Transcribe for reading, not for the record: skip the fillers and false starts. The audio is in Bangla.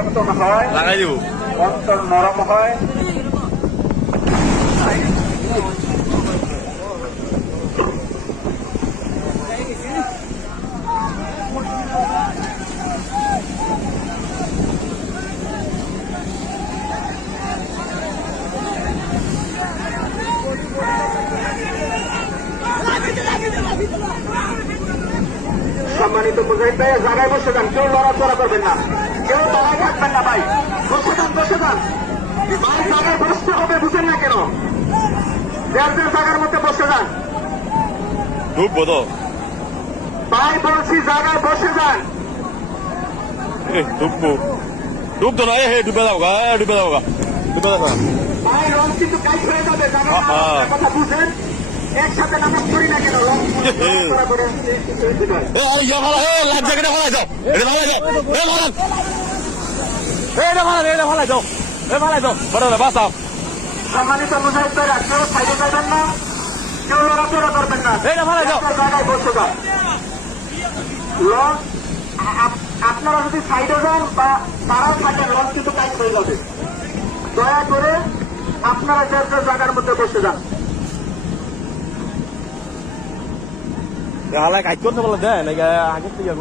পরিবর্তন হয়, লাগাই দিব অন্তর নরম হয়। সম্মানিত মুজাহিদ ভাই, জায়গায় বসে যান, কেউ লড়াচড়া করবেন না, কেউ দাঁড়ায় থাকবেন না ভাই, বসে যান বসে যান ভাই, জায়গায় বসতে হবে, বুঝেন না কেন? যার যার জায়গার মধ্যে বসে যান ঢুকবো তো ভাই, বলছি জায়গায় বসে যান। ঢুকবো ঢুকতো না হে ডুবে যাবো গা ডুবে যাবো গা ডুবে যাবো ভাই রং কিন্তু কাজ হয়ে যাবে, জায়গায় কথা বুঝেন, একসাথে নামাজ পড়ি না কেন? রং লড়াচড়া করে লাইফ জ্যাকেটে ভালাই যাও এটা ভালাই যাও এটা ভালাই যাও ভালাই যাও বড় বাঁচাও সম্মানিত মুজাহিদ ভাইরা, কেউ সাইডে যাবেন না, কেউ লড়াচড়া করবেন না, এটা ভালাই যাও জায়গায় বসে যান। লঞ্চ আপনারা যদি সাইডে যান বা তারাও থাকেন, লঞ্চ কিন্তু কাজ হয়ে যাবে। দয়া করে আপনারা যার যার জায়গার মধ্যে বসে যান। হালাই কাজ করতে বলে দেয় নাকি আগে থেকে